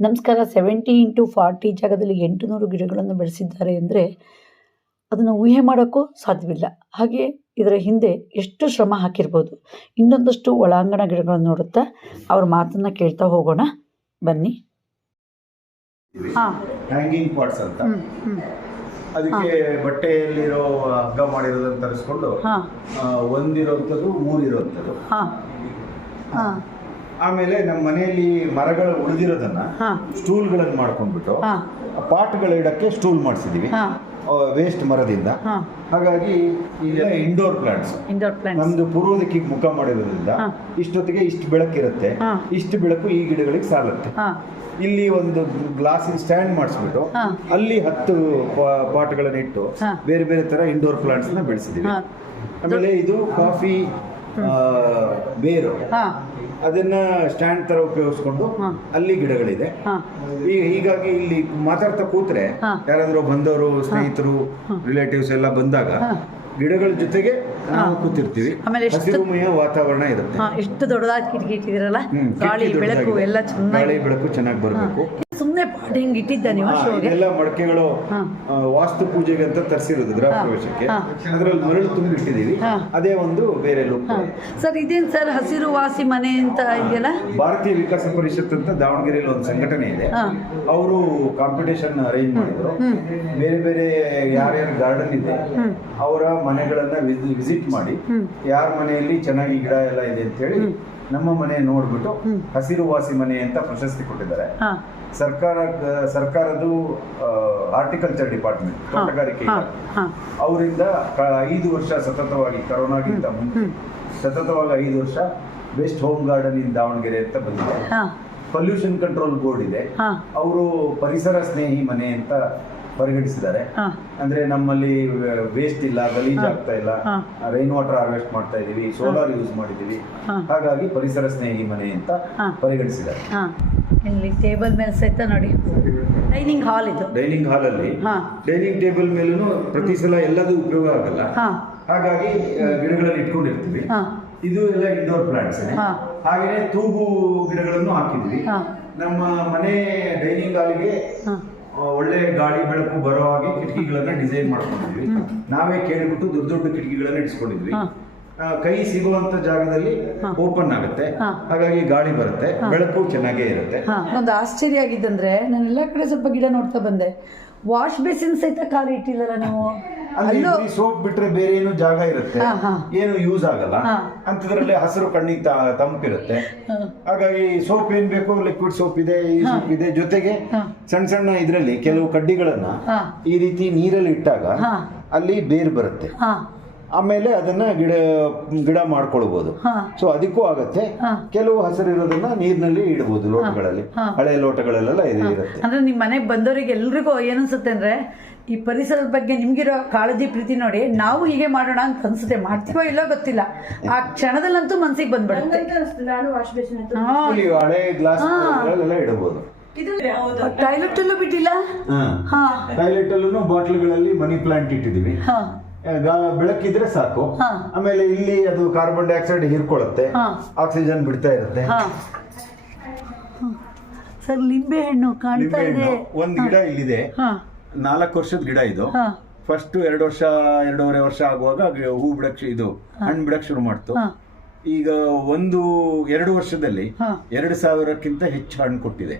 ನಮಸ್ಕಾರ. Seventy into forty ಜಾಗದಲ್ಲಿ ಎಂಟುನೂರು ಗಿಡಗಳನ್ನು ಬೆಳೆಸಿದ್ದಾರೆ ಅಂದರೆ ಅದನ್ನು ಊಹೆ ಮಾಡೋಕ್ಕೂ ಸಾಧ್ಯವಿಲ್ಲ. ಹಾಗೆ ಇದರ ಹಿಂದೆ ಎಷ್ಟು ಶ್ರಮ ಹಾಕಿರ್ಬೋದು. ಇನ್ನೊಂದಷ್ಟು ಒಳಾಂಗಣ ಗಿಡಗಳನ್ನು ನೋಡುತ್ತಾ ಅವ್ರ ಮಾತನ್ನು ಕೇಳ್ತಾ ಹೋಗೋಣ. ಬನ್ನಿ. ಹಾಂ. ಹ್ಯಾಂಗಿಂಗ್ ಪಾಟ್ಸ್ ಅಂತ. ಅದಕ್ಕೆ ಬಟ್ಟೆಯಲ್ಲಿರೋ ಹಗ್ಗ ಮಾಡಿರೋದನ್ನ ತರಿಸ್ಕೊಂಡು ಒಂದಿರೋಂಥದ್ದು ಮೂರಿರೋಂಥದ್ದು. ಹಾಂ. ಹಾಂ. ಆಮೇಲೆ ನಮ್ಮ ಮನೆಯಲ್ಲಿ ಮರಗಳು ಉಳಿದಿರೋದನ್ನ ಸ್ಟೂಲ್ಗಳನ್ನು ಮಾಡ್ಕೊಂಡ್ಬಿಟ್ಟು ಪಾಟ್ಗಳ ಇಡಕ್ಕೆ ಸ್ಟೂಲ್ ಮಾಡಿಸಿದೀವಿ. ವೇಸ್ಟ್ ಮರದಿಂದ. ಹಾಗಾಗಿ ಈಗ ಇಂಡೋರ್ ಪ್ಲಾಂಟ್ಸ್ ನಮ್ದು ಪೂರ್ವ ದಿಕ್ಕಿಗೆ ಮುಖ ಮಾಡಿರೋದ್ರಿಂದ. ಇಷ್ಟೊತ್ತಿಗೆ ಇಷ್ಟು ಬೆಳಕಿರುತ್ತೆ. ಇರುತ್ತೆ ಇಷ್ಟು ಬೆಳಕು ಈ ಗಿಡಗಳಿಗೆ ಸಾಲುತ್ತೆ. ಇಲ್ಲಿ ಒಂದು ಗ್ಲಾಸಿನ ಸ್ಟ್ಯಾಂಡ್ ಮಾಡಿಸ್ಬಿಟ್ಟು ಅಲ್ಲಿ ಹತ್ತು ಪಾಟ್ಗಳನ್ನ ಇಟ್ಟು ಬೇರೆ ಬೇರೆ ತರ ಇಂಡೋರ್ ಪ್ಲಾಂಟ್ಸ್ನ ಬೆಳೆಸಿದೀವಿ. ಆಮೇಲೆ ಇದು ಕಾಫಿ ಬೇರು. ಅದನ್ನ ಸ್ಟ್ಯಾಂಡ್ ತರ ಉಪಯೋಗಿಸ್ಕೊಂಡು. ಅಲ್ಲಿ ಗಿಡಗಳಿದೆ. ಹೀಗಾಗಿ ಇಲ್ಲಿ ಮಾತಾಡ್ತಾ ಕೂತ್ರೆ. ಯಾರಾದ್ರೂ ಬಂದವರು ಸ್ನೇಹಿತರು ರಿಲೇಟಿವ್ಸ್ ಎಲ್ಲ ಬಂದಾಗ ಗಿಡಗಳ ಜೊತೆಗೆ ನಾವು ಕೂತಿರ್ತೀವಿ. ಹಸಿರುಮಯ ವಾತಾವರಣ ಇರುತ್ತೆ. ಎಷ್ಟು ದೊಡ್ಡದಾಗಿ ಕಿಟಕಿ ಗಾಳಿ ಬೆಳಕು. ಎಲ್ಲ ಗಾಳಿ ಬೆಳಕು ಚೆನ್ನಾಗಿ ಬರಬೇಕು. ಸುಮ್ಮನೆ ಪಾಟ್ ಹಿಂಗೆ ಇಟ್ಟಿದ್ದಾನೆ ಶೋಗೆ. ಇದೆಲ್ಲ ಮಡಕೆಗಳು ವಾಸ್ತು ಪೂಜೆಗೆ ಅಂತ ತರಿಸಿರೋದು ಗೃಹ. ಪ್ರವೇಶಕ್ಕೆ. ಅದ್ರಲ್ಲಿ ಮರಳು ತುಂಬಿ ಇಟ್ಟಿದೀವಿ ಅದೇ ಒಂದು ಬೇರೆ ಲೋಕ. ಸರ್ ಇದೇನ್ ಸರ್ ಹಸಿರು ವಾಸಿ ಮನೆ ಅಂತ ಇದೆಯಲ್ಲ? ಭಾರತೀಯ ವಿಕಾಸ ಪರಿಷತ್ ಅಂತ ದಾವಣಗೆರೆಯಲ್ಲಿ ಒಂದು ಸಂಘಟನೆ ಇದೆ. ಅವರು ಕಾಂಪಿಟೇಷನ್ ಅರೇಂಜ್ ಮಾಡಿದ್ರು. ಬೇರೆ ಬೇರೆ ಯಾರ್ಯಾರು ಗಾರ್ಡನ್ ಇದೆ ಅವರ ಮನೆಗಳನ್ನ ವಿಸಿಟ್ ಮಾಡಿ ಯಾರ ಮನೆಯಲ್ಲಿ ಚೆನ್ನಾಗಿ ಗಿಡ ಎಲ್ಲ ಇದೆ ಅಂತ ಹೇಳಿ ನಮ್ಮ ಮನೆ ನೋಡ್ಬಿಟ್ಟು ಹಸಿರುವಾಸಿ ಮನೆ ಅಂತ ಪ್ರಶಸ್ತಿ ಕೊಟ್ಟಿದ್ದಾರೆ. ಹಾಂ. ಸರ್ಕಾರ ಸರ್ಕಾರದ್ದು ಹಾರ್ಟಿಕಲ್ಚರ್ ಡಿಪಾರ್ಟ್ಮೆಂಟ್ ತೋಟಗಾರಿಕೆ ಹಾಂ. ಅವರಿಂದ ಐದು ವರ್ಷ ಸತತವಾಗಿ ಕರೋನಾಗಿಂತ ಮುಂಚೆ ಸತತವಾಗಿ ಐದು ವರ್ಷ best home garden in Davanagere ಅಂತ ಬಂದಿದೆ. ಹಾಂ. ಪೊಲ್ಯೂಷನ್ ಕಂಟ್ರೋಲ್ ಬೋರ್ಡ್ ಇದೆ. ಹಾಂ. ಅವರು ಪರಿಸರ ಸ್ನೇಹಿ ಮನೆ ಅಂತ ಪರಿಗಣಿಸಿದ್ದಾರೆ. ಅಂದ್ರೆ ನಮ್ಮಲ್ಲಿ ವೇಸ್ಟ್ ಇಲ್ಲ ಗಲೀಜ್ ಆಗ್ತಾ ಇಲ್ಲ. ರೈನ್ ವಾಟರ್ ಹಾರ್ವೆಸ್ಟ್ ಮಾಡ್ತಾ ಇದೀವಿ ಸೋಲಾರ್ ಯೂಸ್ ಮಾಡಿದೀವಿ. ಹಾಗಾಗಿ ಪರಿಸರ ಸ್ನೇಹಿ ಮನೆ ಅಂತ. ಪರಿಗಣಿಸಿದ್ದಾರೆ. ಇಲ್ಲಿ ಟೇಬಲ್ ಮೇಲೆ ಸಹಿತ ನೋಡಿ. ಡೈನಿಂಗ್ ಹಾಲ್ ಇದು. ಡೈನಿಂಗ್ ಹಾಲ್ ಅಲ್ಲಿ ಡೈನಿಂಗ್ ಟೇಬಲ್ ಮೇಲೂ ಪ್ರತಿ ಸಲ ಎಲ್ಲದೂ ಉಪಯೋಗ ಆಗಲ್ಲ. ಹಾಗಾಗಿ ಗಿಡಗಳಲ್ಲಿ ಗಿಡಗಳನ್ನು ಇಟ್ಕೊಂಡಿರ್ತೀವಿ. ಇದು ಎಲ್ಲ ಇಂಡೋರ್ ಪ್ಲಾಂಟ್ಸ್ ಹಾ. ಹಾಗೆಯೇ ತೂಗು ಗಿಡಗಳನ್ನು ಹಾಕಿದ್ವಿ. ನಮ್ಮ ಮನೆ ಡೈನಿಂಗ್ ಹಾಲ್ಗೆ ಒಳ್ಳೆ ಗಾಳಿ ಬೆಳಕು ಬರೋ ಹಾಗೆ ಕಿಟಕಿಗಳನ್ನ ಡಿಸೈನ್ ಮಾಡ್ಕೊಂಡಿದ್ವಿ. ನಾವೇ ಕೇಳಿಬಿಟ್ಟು ದೊಡ್ಡ ದೊಡ್ಡ ಕಿಟಕಿಗಳನ್ನ ಇಟ್ಸ್ಕೊಂಡಿದ್ವಿ ಕೈ ಸಿಗುವಂತ ಜಾಗದಲ್ಲಿ ಓಪನ್ ಆಗುತ್ತೆ. ಹಾಗಾಗಿ ಗಾಳಿ ಬರುತ್ತೆ ಬೆಳಕು ಚೆನ್ನಾಗೇ ಇರುತ್ತೆ. ಒಂದು ಆಶ್ಚರ್ಯ ಆಗಿದ್ದಂದ್ರೆ ನಾನು ಎಲ್ಲ ಕಡೆ ಸ್ವಲ್ಪ ಗಿಡ ನೋಡ್ತಾ ಬಂದೆ. ವಾಶ್ ಬೇಸಿನ್ ಸಹಿತ ಖಾಲಿ ಇಟ್ಟಿಲ್ಲಲ್ಲ ನೀವು? ಅಲ್ಲಿ ಸೋಪ್ ಬಿಟ್ರೆ ಬೇರೆ ಏನು ಜಾಗ ಇರುತ್ತೆ. ಏನು ಯೂಸ್ ಆಗಲ್ಲ. ಅಂತದ್ರಲ್ಲಿ ಹಸಿರು ಕಣ್ಣಿಗೆ ತಂಪಿರುತ್ತೆ. ಹಾಗಾಗಿ ಸೋಪ್ ಏನ್ ಬೇಕು ಲಿಕ್ವಿಡ್ ಸೋಪ್ ಇದೆ ಈ ಸೋಪ್ ಇದೆ. ಜೊತೆಗೆ. ಸಣ್ಣ ಸಣ್ಣ ಇದರಲ್ಲಿ ಕೆಲವು ಕಡ್ಡಿಗಳನ್ನ ಈ ರೀತಿ ನೀರಲ್ಲಿ ಇಟ್ಟಾಗ ಅಲ್ಲಿ ಬೇರ್ ಬರುತ್ತೆ. ಆಮೇಲೆ ಅದನ್ನ ಗಿಡ ಗಿಡ ಮಾಡ್ಕೊಳ್ಬಹುದು ಸೊ ಅದಕ್ಕೂ ಆಗತ್ತೆ. ಕೆಲವು ಹಸಿರಿರೋದನ್ನ ನೀರಿನಲ್ಲಿ ಇಡಬಹುದು ಲೋಟಗಳಲ್ಲಿ. ಹಳೆ ಲೋಟಗಳಲ್ಲೆಲ್ಲ ಇದು ಇರುತ್ತೆ. ಅಂದ್ರೆ ನಿಮ್ಮ ಮನೆಗೆ ಬಂದವರಿಗೆ ಎಲ್ರಿಗೂ ಏನನ್ಸುತ್ತೆ ಅಂದ್ರೆ ಈ ಪರಿಸರದ ಬಗ್ಗೆ ನಿಮ್ಗಿರೋ ಕಾಳಜಿ ಪ್ರೀತಿ ನೋಡಿ ನಾವು ಹೀಗೆ ಮಾಡೋಣ ಅಂತ ಅನ್ಸುತ್ತೆ. ಮಾಡ್ತೀವೋ ಇಲ್ಲೋ ಗೊತ್ತಿಲ್ಲ. ಆ ಕ್ಷಣದಲ್ಲಂತೂ ಮನ್ಸಿಗೆ ಬಂದ್ಬಿಡುತ್ತೆ. ಟಾಯ್ಲೆಟ್ ಅಲ್ಲೂ ಬಿಟ್ಟಿಲ್ಲ? ಹಾ. ಟಾಯ್ಲೆಟ್ ಅಲ್ಲೂ ಬಾಟ್ಲ್ಗಳಲ್ಲಿ ಮನಿ ಪ್ಲಾಂಟ್ ಇಟ್ಟಿದೀವಿ ಬೆಳಕಿದ್ರೆ ಸಾಕು. ಆಮೇಲೆ ಇಲ್ಲಿ ಅದು ಕಾರ್ಬನ್ ಡೈಆಕ್ಸೈಡ್ ಹೀರ್ಕೊಳ್ಳುತ್ತೆ. ಆಕ್ಸಿಜನ್ ಬಿಡ್ತಾ ಇರುತ್ತೆ. ಹಾ. ಸರ್ ಲಿಂಬೆ ಹಣ್ಣು ಕಾಣ್ತಾ ಇದೆ. ಒಂದು ಗಿಡ ಇಲ್ಲಿದೆ. ಹಾ. ನಾಲ್ಕು ವರ್ಷದ ಗಿಡ ಇದು. ಫಸ್ಟ್ ಎರಡು ವರ್ಷ ಎರಡೂವರೆ ವರ್ಷ ಆಗುವಾಗ ಗಿ- ಹೂ ಬಿಡಕ್ ಶು- ಇದು ಹಣ್ಣು ಬಿಡಕ್ ಶುರು ಮಾಡ್ತು. ಈಗ ಒಂದು ಎರಡು ವರ್ಷದಲ್ಲಿ. ಎರಡು ಸಾವಿರಕ್ಕಿಂತ ಹೆಚ್ಚು ಹಣ್ಣು ಕೊಟ್ಟಿದೆ.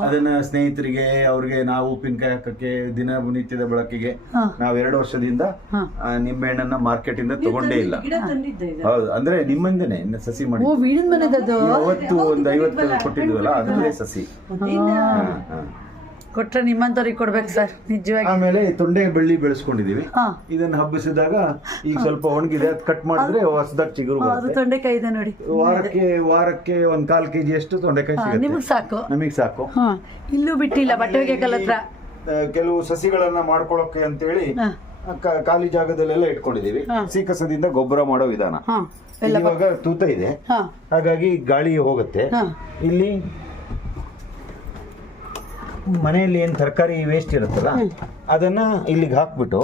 ಅದನ್ನ ಸ್ನೇಹಿತರಿಗೆ ಅವ್ರಿಗೆ ನಾವು ಉಪ್ಪಿನಕಾಯಿ ಹಾಕಕ್ಕೆ ದಿನ ನಿತ್ಯದ ಬಳಕೆಗೆ. ನಾವು ಎರಡು ವರ್ಷದಿಂದ ನಿಂಬೆ ಆ, ನಿಂಬೆಹಣ್ಣನ್ನ ಮಾರ್ಕೆಟ್ ಇಂದ ತಗೊಂಡೇ ಇಲ್ಲ. ಗಿಡ ತಂದಿದ್ದೆ ಈಗ. ಹೌದು ಅಂದ್ರೆ ನಿಮ್ಮಂದೇನೆ ಇನ್ನು ಸಸಿ ಮಾಡಿ. ಓ ಮನೆದದು ಅವತ್ತು ಒಂದು ಐವತ್ತು ಕೊಟ್ಟಿದ್ವಲ್ಲ ಅದ್ರಲ್ಲೇ ಸಸಿ. ಹಾ, ಹಾ. ಕೊಟ್ರೆ ನಿಮ್ಮಂತವ್ರಿಗೆ ಕೊಡ್ಬೇಕು ಸರ್ ನಿಜವಾಗಿ. ಆಮೇಲೆ ತೊಂಡೆ ಬೆಳ್ಳಿ ಬೆಳೆಸ್ಕೊಂಡಿದೀವಿ. ಹಾ. ಇದನ್ನ ಹಬ್ಬಿಸಿದಾಗ ಈಗ ಸ್ವಲ್ಪ ಒಣಗಿದೆ ಅದು ಕಟ್ ಮಾಡಿದ್ರೆ ಹೊಸದಾಗಿ ಚಿಗುರು ಅದು ಬರುತ್ತೆ. ತೊಂಡೆಕಾಯಿ ಇದೆ ನೋಡಿ. ವಾರಕ್ಕೆ ವಾರಕ್ಕೆ ಒಂದ್ ಕಾಲ್ ಕೆಜಿ ಅಷ್ಟು ತೊಂಡೆಕಾಯಿ ಹಾ, ಸಿಗುತ್ತೆ. ನಿಮಗ್ ಸಾಕು. ನಮಗೆ ಸಾಕು. ಹಾ ಇಲ್ಲೂ ಬಿಟ್ಟಿಲ್ಲ ಬಟ್ಟೆ ಹತ್ರ. ಆ, ಕೆಲವು ಸಸಿಗಳನ್ನ ಮಾಡ್ಕೊಳಕ್ಕೆ ಅಂತೇಳಿ ಹೇಳಿ ಕ- ಖಾಲಿ ಜಾಗದಲ್ಲೆಲ್ಲ ಇಟ್ಕೊಂಡಿದೀವಿ. ಹಾ. ಸೀಕಸದಿಂದ ಗೊಬ್ಬರ ಮಾಡೋ ವಿಧಾನ. ಹಾ ಎಲ್ಲ ಇವಾಗ ತೂತ ಇದೆ. ಹಾ. ಹಾಗಾಗಿ ಗಾಳಿ ಹೋಗುತ್ತೆ. ಹಾ. ಇಲ್ಲಿ ಮನೆಯಲ್ಲಿ ಏನ್ ತರಕಾರಿ ವೇಸ್ಟ್ ಇರುತ್ತಲ್ಲ ಅದನ್ನ ಇಲ್ಲಿಗೆ ಹಾಕ್ಬಿಟ್ಟು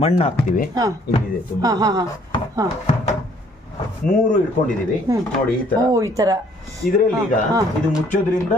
ಮಣ್ಣು ಹಾಕ್ತಿವಿ. ಇಲ್ಲಿದೆ ತುಂಬಾ. ಮೂರು ಇಟ್ಕೊಂಡಿದೀವಿ. ನೋಡಿ ಈ ತರ. ಓ ಈ ತರ. ಇದ್ರಲ್ಲಿ ಈಗ ಇದು ಮುಚ್ಚೋದ್ರಿಂದ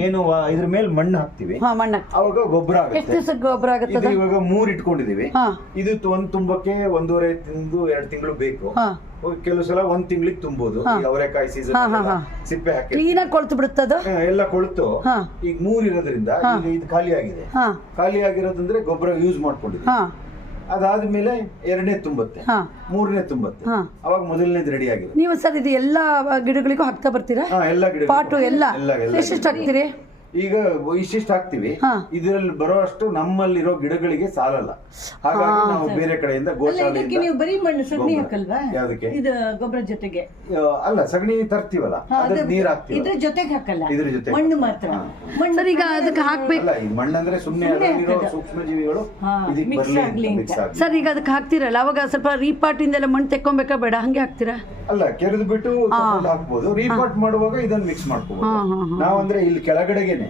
ಏನು ವ- ಇದ್ರ ಮೇಲೆ ಮಣ್ಣು ಹಾಕ್ತಿವಿ. ಹಾ ಮಣ್ಣ ಅವಾಗ ಗೊಬ್ಬರ ಎಷ್ಟು ಆಗುತ್ತೆ ಗೊಬ್ಬರ ಇದು ಆಗುತ್ತದ ಇವಾಗ ಮೂರ್ ಇಟ್ಕೊಂಡಿದೀವಿ. ಹಾ. ಇದು ತು- ಒಂದ್ ತುಂಬಕ್ಕೆ ಒಂದೂವರೆ ತಿಂಗಳು ಎರಡು ತಿಂಗಳು ಬೇಕು. ಹಾ. ಕೆಲವು ಸಲ ಒಂದ್ ತಿಂಗಳಿಗೆ ತುಂಬುದು. ಹಾ. ಈ ಅವರೆಕಾಯಿ ಸೀಸನ್ ಹಾ, ಹಾ, ಹಾ. ಸಿಪ್ಪೆ ಹಾಕಿ. ಕ್ಲೀನಾಗಿ ಕೊಳ್ತು ಬಿಡುತ್ತದ ಹಾ, ಎಲ್ಲ ಕೊಳ್ತು. ಹಾ. ಈಗ ಮೂರ್ ಇರೋದ್ರಿಂದ ಈಗ ಇದು ಖಾಲಿ ಆಗಿದೆ ಹಾ. ಖಾಲಿ ಆಗಿರೋದಂದ್ರೆ ಗೊಬ್ಬರ ಯೂಸ್ ಮಾಡ್ಕೊಂಡಿದ್ವಿ. ಹಾ. ಅದಾದ್ಮೇಲೆ ಎರಡನೇ ತುಂಬುತ್ತೆ. ಹಾ. ಮೂರನೇ ತುಂಬತ್ತೆ. ಹಾ. ಅವಾಗ ಮೊದಲನೇದು ರೆಡಿ ಆಗಿದೆ. ನೀವು ಸರ್ ಇದು ಎಲ್ಲ ಗಿಡಗಳಿಗೂ ಹಾಕ್ತಾ ಬರ್ತೀರಾ? ಹಾ ಎಲ್ಲ ಗಿಡ ಪಾಟು ಎಲ್ಲ. ಎಲ್ಲ ಎಲ್ಲ ಎಷ್ಟೆಷ್ಟು ಹಾಕ್ತೀರಿ? ಈಗ ಇಷ್ಟಿಷ್ಟು ಹಾಕ್ತಿವಿ. ಇದರಲ್ಲಿ ಬರೋಷ್ಟು ನಮ್ಮಲ್ಲಿರೋ ಗಿಡಗಳಿಗೆ ಸಾಲಲ್ಲ. ಹಾಗಾಗಿ ನಾವು ಬೇರೆ ಕಡೆಯಿಂದ ಗೋಶಾಲೆಯಿಂದ ನೀವು ಬರೀ ಮಣ್ಣು ಸಗಣಿ ಗೊಬ್ಬರ. ಹಾಕಲ್ವಾ? ಯಾವ್ದಕ್ಕೆ? ಇದು ಗೊಬ್ಬರ ಜೊತೆಗೆ. ಅಲ್ಲ ಸಗಣಿ ತರ್ತೀವಲ್ಲ. ಅದಕ್ಕೆ ಅದ್ರ ನೀರ್ ಹಾಕ್ತಿವಿ ಇದ್ರ ಜೊತೆಗೆ ಹಾಕಲ್ಲ. ಇದ್ರ ಜೊತೆ ಮಣ್ಣು ಮಾತ್ರ. ಮಣ್ಣು ಸರ್ ಈಗ ಅದಕ್ಕೆ ಹಾಕ್ಬೇಕು. ಅಲ್ಲ ಈ ಮಣ್ಣಂದ್ರೆ ಸುಮ್ಮನೆ ಅದರಲ್ಲಿರೋ ಸೂಕ್ಷ್ಮ ಜೀವಿಗಳು ಇದಕ್ಕೆ ಆಗಿ ಸರ್ ಈಗ ಅದಕ್ಕೆ ಹಾಕ್ತಿರಲ್ಲ. ಅವಾಗ ಸ್ವಲ್ಪ ರೀಪಾಟ್ ರೀಪಾಟಿಂದೆಲ್ಲ ಮಣ್ಣು ತೆಕ್ಕೊಬೇಕಾ ಬೇಡ? ಹಂಗೆ ಹಾಕ್ತೀರಾ? ಅಲ್ಲ ಕೆರೆದು ಬಿಟ್ಟು ಹಾಕ್ಬೋದು. ರೀಪಾಟ್ ಮಾಡುವಾಗ ಇದನ್ನ ಮಿಕ್ಸ್ ಮಾಡ್ಕೋಬಹುದು. ನಾವಂದ್ರೆ ಇಲ್ಲಿ ಕೆಳಗಡೆಗೆನೆ.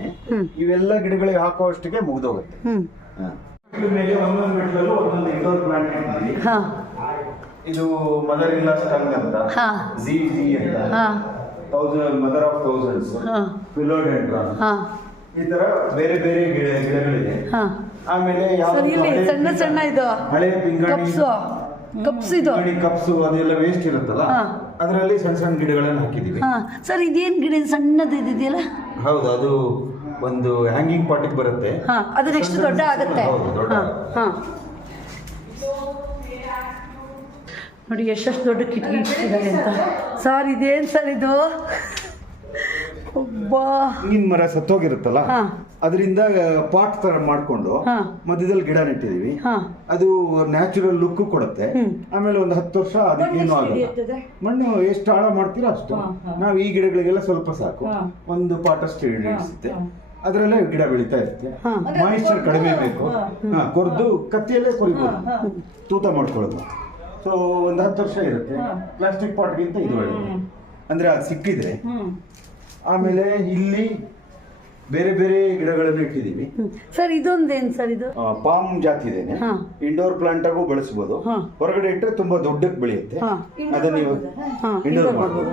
ಇವೆಲ್ಲ ಗಿಡಗಳಿಗೆ ಹಾಕುವಷ್ಟಿಗೆ ಮುಗ್ದೋಗುತ್ತೆ. ಹ್ಮ್. ಮೇಲೆ ಒಂದೊಂದು ಗಿಡದಲ್ಲೂ ಒಂದೊಂದು ಇಂಡೋರ್ ಪ್ಲಾಂಟ್ ಇಟ್ಟಿದ್ದೀವಿ ಇದು ಮದರ್ ಇಲ್ಲ ಸ್ಟಂಗ್ ಅಂತ. ಹಾ. ಜಿ ಜಿ ಅಂತ. ತೌಸಂಡ್ ಮದರ್ ಆಫ್ ತೌಸಂಡ್ಸ್ ಹಾ. ಫಿಲೋಡೆಂಡ್ರಾನ್ ಹಾ. ಈ ತರ ಬೇರೆ ಬೇರೆ ಗಿಡ ಗಿಡಗಳಿದೆ. ಹಾ. ಆಮೇಲೆ ಸರ್ ಯಾವ್ದು ಇಲ್ಲಿ ಸಣ್ಣ ಸಣ್ಣ ಇದು. ಹಳೆ ಪಿಂಗಾಣಿ ಕಪ್ಸು ಇದು ಕಪ್ಸು ಅದೆಲ್ಲ ವೇಸ್ಟ್ ಇರುತ್ತಲ್ಲ? ಹಾ. ಅದರಲ್ಲಿ ಸಣ್ಣ ಸಣ್ಣ ಗಿಡಗಳನ್ನು ಹಾಕಿದೀವಿ ಹಾ. ಸರ್ ಇದೇನ್ ಗಿಡ ಇದು ಸಣ್ಣದು ಇದಿದೆಯಲ್ಲ? ಹೌದು ಅದು ಒಂದು ಹ್ಯಾಂಗಿಂಗ್ ಪಾಟಿಗೆ ಬರುತ್ತೆ. ಹಾ. ಅದು ನೆಕ್ಸ್ಟ್ ದೊಡ್ಡ ಆಗುತ್ತೆ. ಹೌದು, ದೊಡ್ಡ ಹಾ. ಹಾ. ನೋಡಿ ಎಷ್ಟೆಷ್ಟು ದೊಡ್ಡ ಕಿಟಕಿ ಇಟ್ಟಿದ್ದಾರೆ ಅಂತ. ಸರ್ ಇದೇನು ಸರ್ ಇದು? ಒಬ್ಬ ತೆಂಗಿನ ಮರ ಸತ್ತೋಗಿರುತ್ತಲ್ಲ? ಹಾ. ಅದರಿಂದ ಪಾಟ್ ತರ ಮಾಡ್ಕೊಂಡು ಮಧ್ಯದಲ್ಲಿ ಗಿಡ ನೆಟ್ಟಿದೀವಿ ಹಾ. ಅದು ನ್ಯಾಚುರಲ್ ಲುಕ್ ಕೊಡುತ್ತೆ. ಆಮೇಲೆ ಒಂದು ಹತ್ತು ವರ್ಷ ಅದಕ್ಕೇನು ಆಗಲ್ಲ? ಮಣ್ಣು ಎಷ್ಟು ಆಳ ಮಾಡ್ತೀರೋ ಅಷ್ಟು. ನಾವು ಈ ಗಿಡಗಳಿಗೆಲ್ಲ ಸ್ವಲ್ಪ ಸಾಕು. ಒಂದು ಪಾಟ್ ಅಷ್ಟು ಹಾ. ಅದರಲ್ಲೇ ಗಿಡ ಬೆಳೀತಾ ಇರುತ್ತೆ. ಮಾಯಿಶ್ಚರ್ ಕಡಿಮೆ ಬೇಕು. ಕೊರ್ದು ಕತ್ತಿಯಲ್ಲೇ ಕೊರಿಬೋದು. ತೂತ ಮಾಡ್ಕೊಳ್ಳೋದು. ಸೊ ಒಂದು ಹತ್ತು ವರ್ಷ ಇರುತ್ತೆ. ಪ್ಲಾಸ್ಟಿಕ್ ಪಾಟ್ಗಿಂತ ಇದು ಒಳ್ಳೆಯದು ಅಂದ್ರೆ ಅದು ಸಿಕ್ಕಿದ್ರೆ ಆಮೇಲೆ ಇಲ್ಲಿ ಬೇರೆ ಬೇರೆ ಗಿಡಗಳನ್ನು ಇಟ್ಟಿದ್ದೀವಿ. ಸರ್ ಇದೊಂದೇನು ಸರ್ ಇದು? ಪಾಮ್ ಜಾತಿ ಇದೆ ಹಾ. ಇಂಡೋರ್ ಪ್ಲಾಂಟ್ ಆಗು ಬೆಳೆಸಬಹುದು ಹಾ. ಹೊರಗಡೆ ಇಟ್ಟರೆ ತುಂಬಾ ದೊಡ್ಡಕ್ಕೆ ಬೆಳೆಯುತ್ತೆ. ಅದನ್ನ ನೀವು ಹಾ. ಇಂಡೋರ್ ಮಾಡ್ಬೋದು.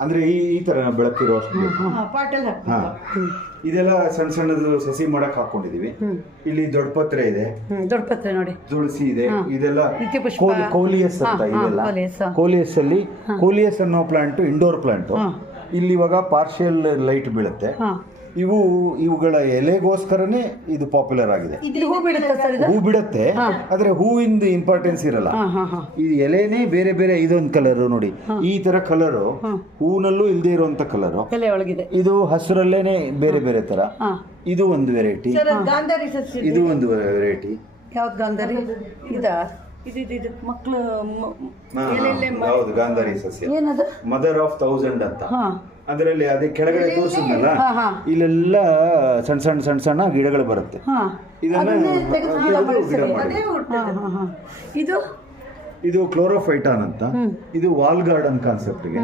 ಅಂದ್ರೆ ಈ ಈ ತರ ಬೆಳಕಿರೋ ಅಷ್ಟು ಬೇಕು. ಪಾಟಲ್ ಹಾ. ಇದೆಲ್ಲ ಸಣ್ಣ ಸಣ್ಣದು ಸಸಿ ಮಾಡಕ್ ಹಾಕೊಂಡಿದೀವಿ. ಇಲ್ಲಿ ಇಲ್ಲಿ ದೊಡ್ಡಪತ್ರೆ ಇದೆ. ಹ್ಮ್ ದೊಡ್ಡ ಪತ್ರೆ ನೋಡಿ. ತುಳಸಿ ಇದೆ. ಇದೆಲ್ಲ ನಿತ್ಯಪುಷ್ಪ. ಕೋಲ್- ಕೋಲಿಯಸ್ ಅಂತ ಇದೆಲ್ಲ ಹಾ, ಕೋಲಿಯಸ್, ಕೋಲಿಯಸ್ ಅಲ್ಲಿ ಕೋಲಿಯಸ್ ಅನ್ನೋ ಪ್ಲಾಂಟ್ ಇಂಡೋರ್ ಪ್ಲಾಂಟ್ ಇಲ್ಲಿ ಇವಾಗ ಪಾರ್ಶಿಯಲ್ ಲೈಟ್ ಬೀಳುತ್ತೆ. ಹಾ. ಇವು ಇವುಗಳ ಎಲೆಗೋಸ್ಕರನೇ ಇದು ಪಾಪ್ಯುಲರ್ ಆಗಿದೆ. ಇದು ಹೂ ಬಿಡುತ್ತಾ ಸರ್ ಇದು? ಹೂ ಬಿಡುತ್ತೆ ಆದ್ರೆ ಹೂವಿಂದ ಇಂಪಾರ್ಟೆನ್ಸ್ ಇರಲ್ಲ. ಹಾ ಹಾ ಹಾ. ಈ ಎಲೆನೇ ಬೇರೆ ಬೇರೆ ಇದೊಂದು ಕಲರ್ ನೋಡಿ. ಈ ತರ ಕಲರ್ ಹೂನಲ್ಲೂ ಇಲ್ದೆ ಇರುವಂತ ಕಲರ್ ಎಲೆ ಒಳಗಿದೆ. ಇದು ಹಸಿರಲ್ಲೇನೆ ಬೇರೆ ಬೇರೆ ತರ. ಇದು ಒಂದು ವೆರೈಟಿ ಇದು ಒಂದು ವೆರೈಟಿ ಯಾವ್ದು ಗಾಂಧಾರಿ? ಇದ? ಇದು ಮಕ್ಕಳು ಎಲ್ಲೆಲ್ಲೇ ಹೌದು ಗಾಂಧಾರಿ ಸಸ್ಯ. ಏನದು? ಮದರ್ ಆಫ್ ಥೌಸಂಡ್ ಅಂತ. ಅದರಲ್ಲಿ ಅದೇ ಕೆಳಗಡೆ ತೋರಿಸಿದ್ನಲ್ಲ ಹಾ ಹಾ. ಇಲ್ಲೆಲ್ಲ ಸಣ್ಣ ಸಣ್ಣ ಸಣ್ಣ ಸಣ್ಣ ಗಿಡಗಳು ಬರುತ್ತೆ. ಹಾ. ಇದನ್ನ ಗಿಡ ಮಾಡಿ ಇದು? ಇದು ಕ್ಲೋರೋಫೈಟಾನ್ ಅಂತ. ಇದು ವಾಲ್ ಗಾರ್ಡನ್ ಕಾನ್ಸೆಪ್ಟ್ಗೆ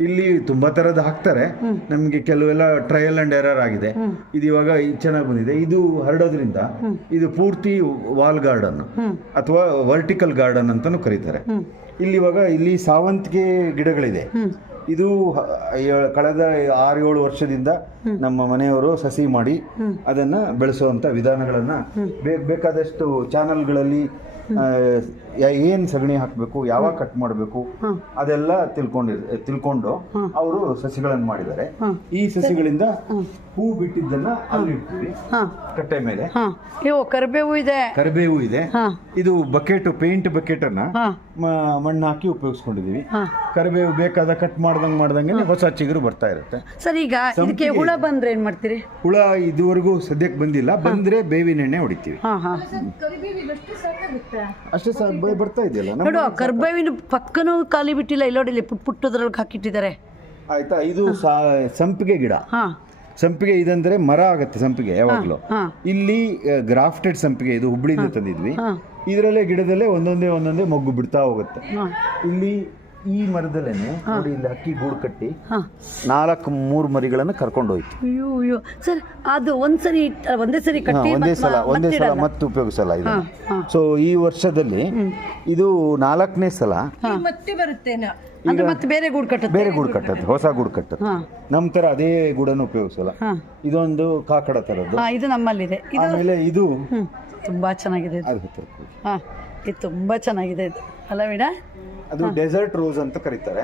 ಇಲ್ಲಿ ತುಂಬಾ ತರದ ಹಾಕ್ತಾರೆ. ನಮ್ಗೆ ಕೆಲವೆಲ್ಲ ಟ್ರಯಲ್ ಅಂಡ್ ಎರರ್ ಆಗಿದೆ. ಇದು ಇವಾಗ ಚೆನ್ನಾಗಿ ಬಂದಿದೆ. ಇದು ಹರಡೋದ್ರಿಂದ ಇದು ಪೂರ್ತಿ ವಾಲ್ ಗಾರ್ಡನ್ ಅಥವಾ ವರ್ಟಿಕಲ್ ಗಾರ್ಡನ್ ಅಂತಾನು ಕರೀತಾರೆ. ಇಲ್ಲಿ ಇವಾಗ ಇಲ್ಲಿ ಸಾವಂತಿಗೆ ಗಿಡಗಳಿದೆ. ಇದು ಕಳೆದ ಆರು ಏಳು ವರ್ಷದಿಂದ ನಮ್ಮ ಮನೆಯವರು ಸಸಿ ಮಾಡಿ ಅದನ್ನ ಬೆಳೆಸುವಂತ ವಿಧಾನಗಳನ್ನ ಬೇಕ್ ಬೇಕಾದಷ್ಟು ಚಾನಲ್ಗಳಲ್ಲಿ ಏನು ಸಗಣಿ ಹಾಕಬೇಕು ಯಾವಾಗ ಕಟ್ ಮಾಡಬೇಕು ಅದೆಲ್ಲ ತಿಳ್ಕೊಂಡಿರ್ ತಿಳ್ಕೊಂಡು ಅವರು ಸಸಿಗಳನ್ನು ಮಾಡಿದ್ದಾರೆ. ಈ ಸಸಿಗಳಿಂದ ಹೂ ಬಿಟ್ಟಿದ್ದನ್ನ ಅಲ್ಲಿ ಇಡ್ತೀವಿ. ಹಾ ಕಟ್ಟೆ ಮೇಲೆ. ಕರಿಬೇವು ಇದೆ. ಕರಿಬೇವು ಇದೆ. ಇದು ಬಕೆಟ್ ಪೇಂಟ್ ಬಕೆಟ್ ಅನ್ನ ಮಣ್ಣು ಹಾಕಿ ಉಪಯೋಗಿಸ್ಕೊಂಡಿದೀವಿ ಹಾ ಕರಿಬೇವು ಬೇಕಾದ ಕಟ್ ಮಾಡ್ದಂಗೆ ಮಾಡ್ದಂಗೆ ಹೊಸ ಚಿಗುರು ಬರ್ತಾ ಇರುತ್ತೆ. ಸರ್ ಈಗ ಇದಕ್ಕೆ ಹುಳ ಬಂದ್ರೆ ಏನ್ ಮಾಡ್ತೀರಿ? ಹುಳ ಇದುವರೆಗೂ ಸದ್ಯಕ್ಕೆ ಬಂದಿಲ್ಲ. ಬಂದ್ರೆ ಬೇವಿನ ಎಣ್ಣೆ ಹೊಡಿತೀವಿ. ಅಷ್ಟೇ ಸರ್ ಬರ್ತಾ ಇದೆಯಲ್ಲ? ನೋಡು ಕರ್ಬೇವಿನ ಪಕ್ಕನೂ ಖಾಲಿ ಬಿಟ್ಟಿಲ್ಲ ಇಲ್ಲೋಡಿಲಿ ಪುಟ್ ಪುಟ್ಟದ್ರೊಳಗೆ ಹಾಕಿಟ್ಟಿದ್ದಾರೆ. ಆಯ್ತಾ? ಇದು ಸಾ- ಸಂಪಿಗೆ ಗಿಡ. ಹಾ. ಸಂಪಿಗೆ ಇದಂದ್ರೆ ಮರ ಆಗುತ್ತೆ ಸಂಪಿಗೆ ಯಾವಾಗಲೂ. ಇಲ್ಲಿ ಗ್ರಾಫ್ಟೆಡ್ ಸಂಪಿಗೆ ಇದು ಹುಬ್ಳಿಯಿಂದ ತಂದಿದ್ವಿ. ಇದರಲ್ಲೇ ಗಿಡದಲ್ಲೇ ಒಂದೊಂದೇ ಒಂದೊಂದೇ ಮೊಗ್ಗು ಬಿಡ್ತಾ ಹೋಗುತ್ತೆ. ಇಲ್ಲಿ ಈ ಮರದಲ್ಲೇನೆ ನೋಡಿ ಇಲ್ಲಿ ಅಕ್ಕಿ ಗೂಡು ಕಟ್ಟಿ ಹಾಂ. ನಾಲ್ಕು ಮೂರು ಮರಿಗಳನ್ನು ಕರ್ಕೊಂಡು ಹೋಯ್ತು. ಅಯ್ಯೋ ಅಯ್ಯೋ. ಸರ್ ಅದು ಒಂದ್ಸರಿ ಇಟ್ಟ- ಒಂದೇ ಸರಿ ಹಾ, ಕಟ್ಟಿ ಒಂದೇ ಸಲ ಒಂದೇ ಸಲ. ಮತ್ತೆ ಉಪಯೋಗಿಸಲ್ಲ ಇದು. ಹಾ, ಹಾ. ಸೊ ಈ ವರ್ಷದಲ್ಲಿ ಇದು ನಾಲ್ಕನೇ ಸಲ ಮತ್ತೆ ಬರುತ್ತೇನಾ ಅದು ಮತ್ತೆ ಬೇರೆ ಗೂಡು ಕಟ್ಟುತ್ತೆ? ಬೇರೆ ಗೂಡು ಕಟ್ಟದ್ದು ಹೊಸ ಗೂಡು ಕಟ್ಟದ್ದು ನಮ್ ನಮ್ಮ ಥರ ಅದೇ ಗೂಡನ್ನು ಉಪಯೋಗಿಸಲ್ಲ. ಹಾಂ. ಇದೊಂದು ಕಾಕಡ ಥರದ್ದು ಹಾಂ ಇದು ನಮ್ಮಲ್ಲಿದೆ. ಇದು ಆಮೇಲೆ ಇದು ತುಂಬಾ ತುಂಬ ಚೆನ್ನಾಗಿದೆ ಇದು. ಅದು ಹತ್ತಿರ ಕೂಡಿ. ಹಾಂ. ಇದು ತುಂಬಾ ಚೆನ್ನಾಗಿದೆ ಇದು. ಅಲ್ಲ ಅದು ಡೆಸರ್ಟ್ ರೋಸ್ ಅಂತ ಕರೀತಾರೆ.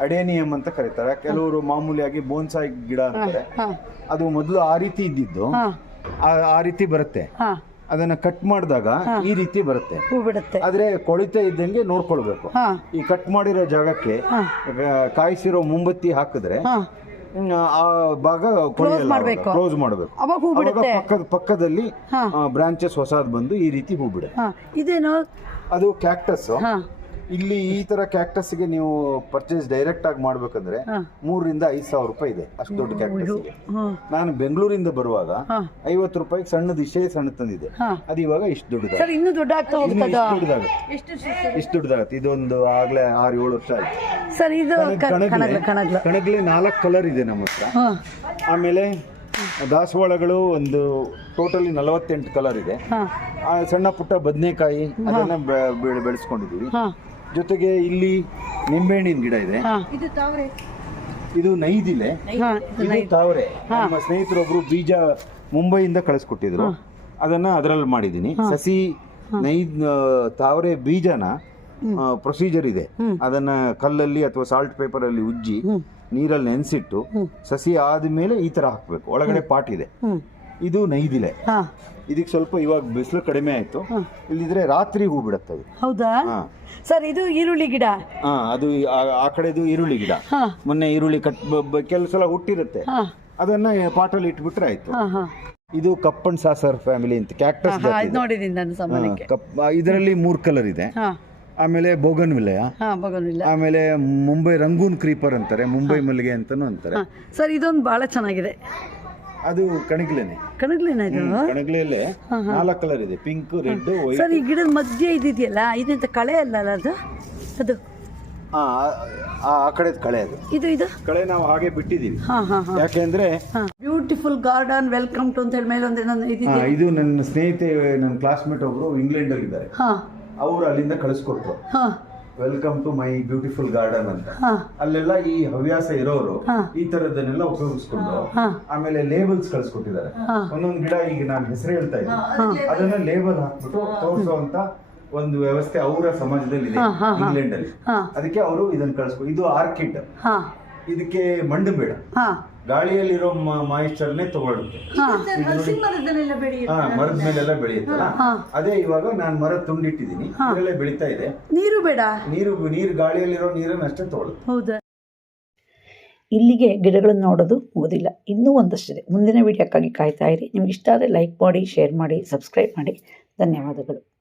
ಅಡೇನಿಯಂ ಅಂತ ಕರೀತಾರೆ. ಕೆಲವರು ಮಾಮೂಲಿಯಾಗಿ ಬೋನ್ಸಾಯಿ ಗಿಡ ಅಂತಾರೆ. ಅದು ಮೊದಲು ಆ ರೀತಿ ಇದ್ದಿದ್ದು. ಆ- ಆ ರೀತಿ ಬರುತ್ತೆ. ಹಾಂ. ಅದನ್ನ ಕಟ್ ಮಾಡಿದಾಗ ಈ ರೀತಿ ಬರುತ್ತೆ. ಹೂ ಬಿಡುತ್ತೆ. ಆದ್ರೆ ಕೊಳಿತಾ ಇದ್ದಂಗೆ ನೋಡ್ಕೊಳ್ಬೇಕು. ಹಾಂ. ಈ ಕಟ್ ಮಾಡಿರೋ ಜಾಗಕ್ಕೆ ಆ, ಕಾಯಿಸಿರೋ ಮುಂಬತ್ತಿ ಹಾಕಿದ್ರೆ ಹಾಂ. ಆ ಭಾಗ ಮಾಡ್ಬೇಕು. ಕ್ಲೋಸ್ ಮಾಡಬೇಕು. ಅವಾಗ ಹೂ ಬಿಡುತ್ತೆ. ಪಕ್ಕದ ಪಕ್ಕದಲ್ಲಿ ಹಾ. ಬ್ರಾಂಚಸ್ ಹೊಸದ್ ಬಂದು ಈ ರೀತಿ ಹೂ ಬಿಡುತ್ತೆ. ಹಾಂ. ಇದೇನು? ಅದು ಕ್ಯಾಕ್ಟಸ್ ಹಾಂ. ಇಲ್ಲಿ ಈ ತರ ಕ್ಯಾಕ್ಟಸ್ಗೆ ನೀವು ಪರ್ಚೇಸ್ ಡೈರೆಕ್ಟ್ ಆಗಿ ಮಾಡ್ಬೇಕಂದ್ರೆ ಮೂರರಿಂದ ಐದು ಸಾವಿರ ರೂಪಾಯಿ ಇದೆ. ಅಷ್ಟು ದೊಡ್ಡ ಕ್ಯಾಕ್ಟಸ್ಗೆ. ನಾನು ಬೆಂಗಳೂರಿಂದ ಬರುವಾಗ ಐವತ್ತು ರೂಪಾಯಿಗೆ ಸಣ್ಣದು ಇಷ್ಟೇ ಸಣ್ಣ ತಂದಿದೆ ಅದು ಇವಾಗ ಇಷ್ಟು ಇನ್ನೂ ದೊಡ್ಡದಾಗುತ್ತೆ. ಎಷ್ಟು ಇಷ್ಟು ದೊಡ್ಡದಾಗುತ್ತೆ. ಇದೊಂದು ಆಗ್ಲೇ ಆರು ಏಳು ವರ್ಷ ಆಯ್ತು. ಸರ್ ಇದು ಕ- ಕಣಗ್ಲೆ ನಾಲ್ಕು ಕಲರ್ ಇದೆ ನಮ್ಮ ಹತ್ರ. ಆಮೇಲೆ ದಾಸವಾಳಗಳು ಒಂದು ಟೋಟಲಿ ನಲವತ್ತೆಂಟು ಕಲರ್ ಇದೆ. ಆ ಸಣ್ಣ ಪುಟ್ಟ ಬದನೆಕಾಯಿ ಅದನ್ನ ಬೆ- ಬೆ- ಬೆಳೆಸ್ಕೊಂಡಿದ್ದೀವಿ. ಹಾಂ. ಜೊತೆಗೆ ಇಲ್ಲಿ ನಿಂಬೆಹಣ್ಣಿನ ಗಿಡ ಇದೆ. ಇದು ತಾವ್ರೆ. ಇದು ನೈದಿಲೆ. ಇದು ತಾವರೆ. ನಮ್ಮ ಸ್ನೇಹಿತರೊಬ್ರು ಬೀಜ ಮುಂಬೈಯಿಂದ ಕಳಿಸ್ಕೊಟ್ಟಿದ್ರು. ಅದನ್ನ ಅದರಲ್ಲಿ ಮಾಡಿದ್ದೀನಿ ಸಸಿ ನೈದ್ ತಾವರೆ ಬೀಜನ ಪ್ರೊಸೀಜರ್ ಇದೆ. ಅದನ್ನ ಕಲ್ಲಲ್ಲಿ ಅಥವಾ ಸಾಲ್ಟ್ ಪೇಪರ್ ಅಲ್ಲಿ ಉಜ್ಜಿ ನೀರಲ್ಲಿ ನೆನೆಸಿಟ್ಟು ಸಸಿ ಆದ್ಮೇಲೆ ಈ ತರ ಹಾಕ್ಬೇಕು. ಒಳಗಡೆ ಪಾಟ್ ಇದೆ. ಇದು ನೈದಿಲೆ. ಹಾಂ. ಇದಕ್ಕೆ ಸ್ವಲ್ಪ ಇವಾಗ ಬಿಸಿಲು ಕಡಿಮೆ ಆಯ್ತು. ಇಲ್ಲಿದ್ರೆ ರಾತ್ರಿ ಹೂ ಬಿಡುತ್ತೆ ಅದು. ಹೌದಾ? ಹಾ. ಸರ್ ಇದು ಈರುಳ್ಳಿ ಗಿಡ. ಹಾ ಅದು ಆ- ಆ ಕಡೆದು ಈರುಳ್ಳಿ ಗಿಡ. ಹಾಂ. ಮೊನ್ನೆ ಈರುಳ್ಳಿ ಕಟ್ ಕೆಲವು ಸಲ ಹುಟ್ಟಿರುತ್ತೆ. ಹಾ. ಅದನ್ನ ಪಾಟಲ್ಲಿ ಇಟ್ಬಿಟ್ರೆ ಆಯ್ತು. ಹಾಂ ಹಾಂ. ಇದು ಕಪ್ಪನ್ ಸಾಸರ್ ಫ್ಯಾಮಿಲಿ ಅಂತ ಕ್ಯಾಕ್ಟಸ್ ಹಾಂ ಇದು ನೋಡಿದ್ದೀನಿ ನಾನು ಸಾಮಾನ್ಯಕ್ಕೆ ಕಪ್ ಇದರಲ್ಲಿ ಮೂರು ಕಲರ್ ಇದೆ. ಹಾಂ. ಆಮೇಲೆ ಬೋಗನ್ ವಿಲಯ ಹಾಂ ಬಗೋನಿಲ್ಲ ಆಮೇಲೆ ಮುಂಬೈ ರಂಗೂನ್ ಕ್ರೀಪರ್ ಅಂತಾರೆ ಮುಂಬೈ ಮಲ್ಲಿಗೆ ಅಂತಾನು ಅಂತಾರೆ. ಸರ್ ಇದೊಂದು ಬಹಳ ಚೆನ್ನಾಗಿದೆ. ಅದು ಕಣಗಿಲೇನೆ. ಕಣಗ್ಲೇನ ಇದು? ಕಣಗಿಲೆಯಲ್ಲೇ ನಾಲ್ಕು ಕಲರ್ ಇದೆ ಪಿಂಕ್ ರೆಡ್ ವೈಟ್ ಸರ್ ಈ ಗಿಡದ ಮಧ್ಯೆ ಇದಿದೆಯಲ್ಲ ಇದೆಂತ ಕಳೆ ಅಲ್ಲ ಅದು? ಅದು? ಆ ಆ ಕಡೆದ ಕಳೆ ಅದು. ಇದು ಇದು? ಕಳೆ ನಾವು ಹಾಗೆ ಬಿಟ್ಟಿದ್ದೀವಿ. ಹಾಂ ಹಾಂ ಹಾಂ. ಯಾಕೆಂದ್ರೆ ಬ್ಯೂಟಿಫುಲ್ ಗಾರ್ಡನ್ ವೆಲ್ಕಮ್ ಟು ಅಂತ ಹೇಳಿ ಮೇಲೆ ಒಂದು ನನ್ನ ಹಾ, ಇದು. ನನ್ನ ಸ್ನೇಹಿತೆ ನನ್ನ ಕ್ಲಾಸ್ಮೇಟ್ ಒಬ್ರು ಇಂಗ್ಲೆಂಡ್ ಅಲ್ಲಿ ಇದ್ದಾರೆ ಹಾ. ಅವರು ಅಲ್ಲಿಂದ ಕಳಿಸ್ಕೊಟ್ರು. ಹಾಂ. Welcome to my beautiful garden ಅಂತ. ಅಲ್ಲೆಲ್ಲ ಈ ಹವ್ಯಾಸ ಇರೋರು ಈ ತರದನ್ನೆಲ್ಲ ಉಪಯೋಗಿಸ್ಕೊಂಡು ಆಮೇಲೆ ಲೇಬಲ್ಸ್ ಕಳ್ಸಿಕೊಟ್ಟಿದ್ದಾರೆ. ಒಂದೊಂದು ಗಿಡ ಈಗ ನಾನು ಹೆಸರು ಹೇಳ್ತಾ ಇದ್ದೀನಿ. ಅದನ್ನ ಲೇಬಲ್ ಹಾಕ್ಬಿಟ್ಟು ತೋರಿಸುವಂತ ಒಂದು ವ್ಯವಸ್ಥೆ ಅವರ ಸಮಾಜದಲ್ಲಿ ಇದೆ. ಇಂಗ್ಲೆಂಡ್ ಅಲ್ಲಿ. ಅದಕ್ಕೆ ಅವರು ಇದನ್ನ ಕಳಿಸ್ಕೊ ಇದು ಆರ್ಕಿಡ್ ಹಾಂ. ಇದಕ್ಕೆ ಮಣ್ಣು ಬೇಡ. ಹಾಂ. ಗಾಳಿಯಲ್ಲಿರೋ ಮಾಯಿಶ್ಚರ್ನೇ ತಗೊಳ್ಳುತ್ತೆ. ಹಾಂ. ಮರದ ಮೇಲೆಲ್ಲ ಬೆಳೆಯುತ್ತಲ್ಲ ಹಾ. ಅದೇ ಇವಾಗ ನಾನು ಮರ ತುಂಡಿಟ್ಟಿದ್ದೀನಿ. ಇದರಲ್ಲೇ ಬೆಳೀತಾ ಇದೆ. ನೀರು ಬೇಡ. ನೀರು ನೀರು ಗಾಳಿಯಲ್ಲಿರೋ ನೀರನ್ನ ಅಷ್ಟೇ ತಗೊಳ್ಳುತ್ತೆ. ಹೌದಾ. ಇಲ್ಲಿಗೆ ಗಿಡಗಳನ್ನು ನೋಡೋದು ಓದಿಲ್ಲ. ಇನ್ನೂ ಒಂದಷ್ಟಿದೆ ಮುಂದಿನ ವಿಡಿಯೋಕ್ಕಾಗಿ ಕಾಯ್ತಾ ಇರಿ. ನಿಮ್ಗೆ ಇಷ್ಟ ಆದರೆ ಲೈಕ್ ಮಾಡಿ ಶೇರ್ ಮಾಡಿ ಸಬ್ಸ್ಕ್ರೈಬ್ ಮಾಡಿ. ಧನ್ಯವಾದಗಳು.